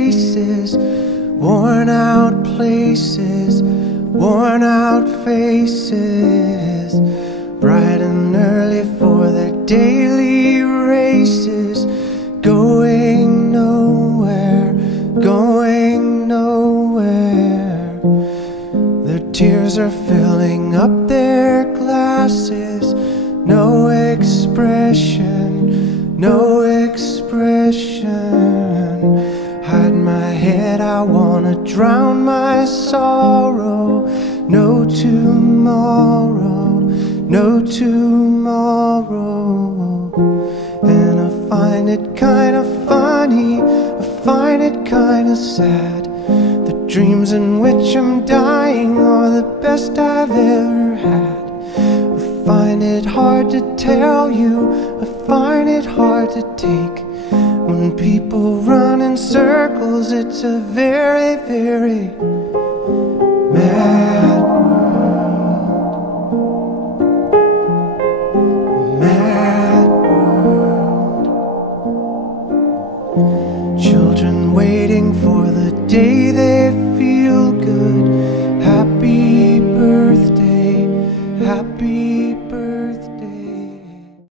races, worn out places, worn out faces, bright and early for their daily races, going nowhere, going nowhere. Their tears are filling up their glasses, no expression, no expression. Hide my head, I wanna drown my sorrow. No tomorrow, no tomorrow. And I find it kinda funny, I find it kinda sad. The dreams in which I'm dying are the best I've ever had. I find it hard to tell you, I find it hard to take. When people run in circles, it's a very, very mad